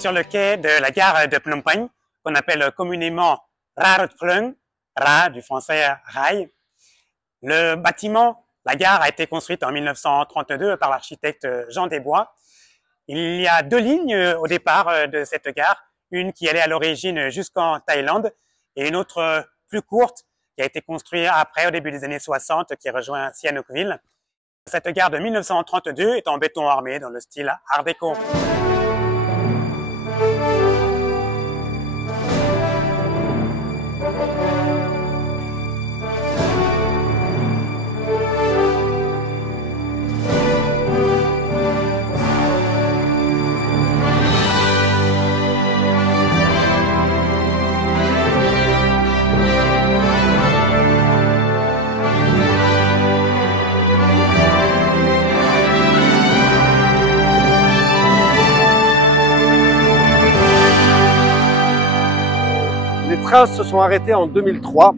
sur le quai de la gare de Phnom Penh, qu'on appelle communément Ra Rot Phlung, Ra du français rail. Le bâtiment, la gare, a été construite en 1932 par l'architecte Jean Desbois. Il y a deux lignes au départ de cette gare, une qui allait à l'origine jusqu'en Thaïlande et une autre plus courte qui a été construite après, au début des années 60, qui rejoint Sihanoukville. Cette gare de 1932 est en béton armé dans le style Art déco. Les trains se sont arrêtés en 2003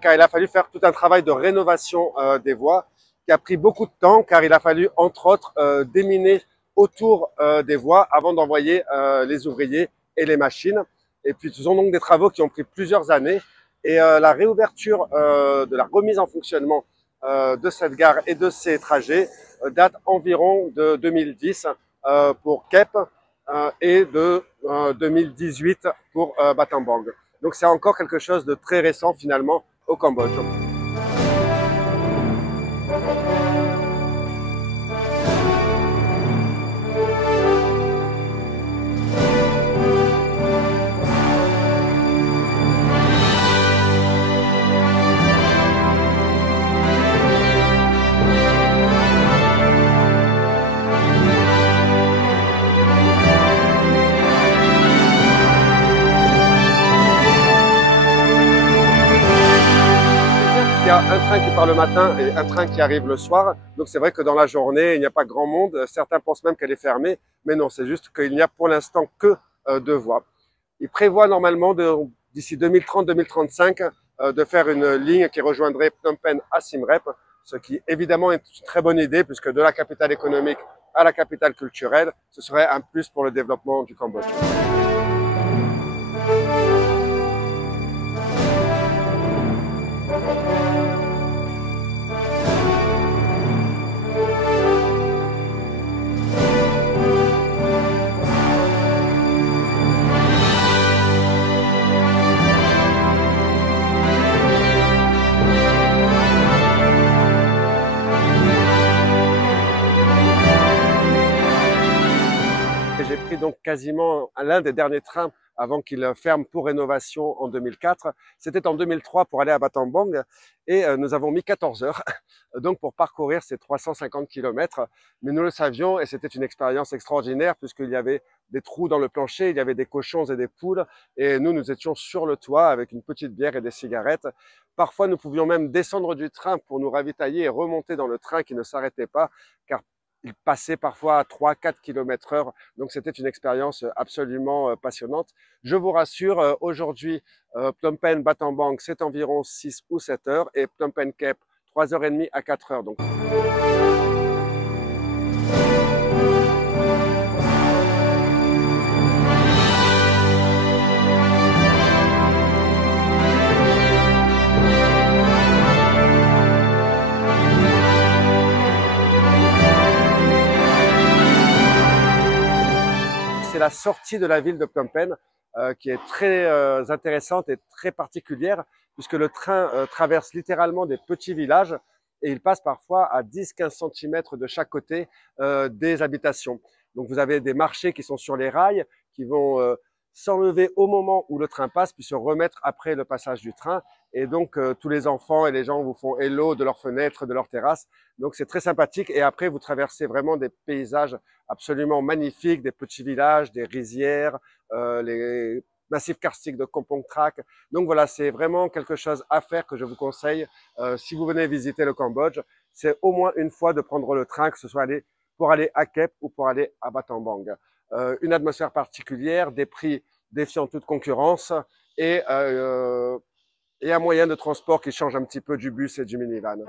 car il a fallu faire tout un travail de rénovation des voies qui a pris beaucoup de temps car il a fallu entre autres déminer autour des voies avant d'envoyer les ouvriers et les machines. Et puis ce sont donc des travaux qui ont pris plusieurs années et la réouverture de la remise en fonctionnement de cette gare et de ces trajets date environ de 2010 pour Kep et de 2018 pour Battambang. Donc c'est encore quelque chose de très récent finalement au Cambodge. Il y a un train qui part le matin et un train qui arrive le soir. Donc c'est vrai que dans la journée, il n'y a pas grand monde. Certains pensent même qu'elle est fermée. Mais non, c'est juste qu'il n'y a pour l'instant que deux voies. Il prévoit normalement d'ici 2030-2035 de faire une ligne qui rejoindrait Phnom Penh à Siem Reap. Ce qui évidemment est une très bonne idée puisque de la capitale économique à la capitale culturelle, ce serait un plus pour le développement du Cambodge. J'ai pris donc quasiment l'un des derniers trains avant qu'il ferme pour rénovation en 2004. C'était en 2003 pour aller à Battambang et nous avons mis 14 heures donc pour parcourir ces 350 km. Mais nous le savions et c'était une expérience extraordinaire puisqu'il y avait des trous dans le plancher, il y avait des cochons et des poules et nous étions sur le toit avec une petite bière et des cigarettes. Parfois, nous pouvions même descendre du train pour nous ravitailler et remonter dans le train qui ne s'arrêtait pas car il passait parfois à 3-4 km/h, donc c'était une expérience absolument passionnante. Je vous rassure, aujourd'hui, Phnom Penh Battambang, c'est environ 6 ou 7 heures, et Phnom Penh Kep, 3h30 à 4 heures. Donc. C'est la sortie de la ville de Phnom Penh qui est très intéressante et très particulière puisque le train traverse littéralement des petits villages et il passe parfois à 10-15 cm de chaque côté des habitations. Donc vous avez des marchés qui sont sur les rails qui vont s'enlever au moment où le train passe puis se remettre après le passage du train. Et donc tous les enfants et les gens vous font hello de leurs fenêtres, de leurs terrasses. Donc c'est très sympathique et après vous traversez vraiment des paysages absolument magnifiques, des petits villages, des rizières, les massifs karstiques de Kampong Trak. Donc voilà, c'est vraiment quelque chose à faire que je vous conseille si vous venez visiter le Cambodge. C'est au moins une fois de prendre le train, que ce soit pour aller à Kep ou pour aller à Battambang. Une atmosphère particulière, des prix défiant toute concurrence et un moyen de transport qui change un petit peu du bus et du minivan.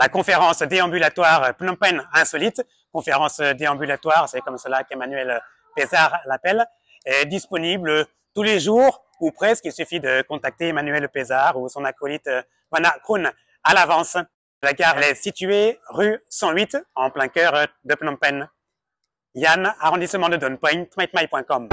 la conférence déambulatoire Phnom Penh Insolite, conférence déambulatoire, c'est comme cela qu'Emmanuel Pézard l'appelle, est disponible tous les jours ou presque. Il suffit de contacter Emmanuel Pézard ou son acolyte Wana Kroon à l'avance. La gare elle est située rue 108 en plein cœur de Phnom Penh. Yann, arrondissement de Don Point, tmaitmai.com.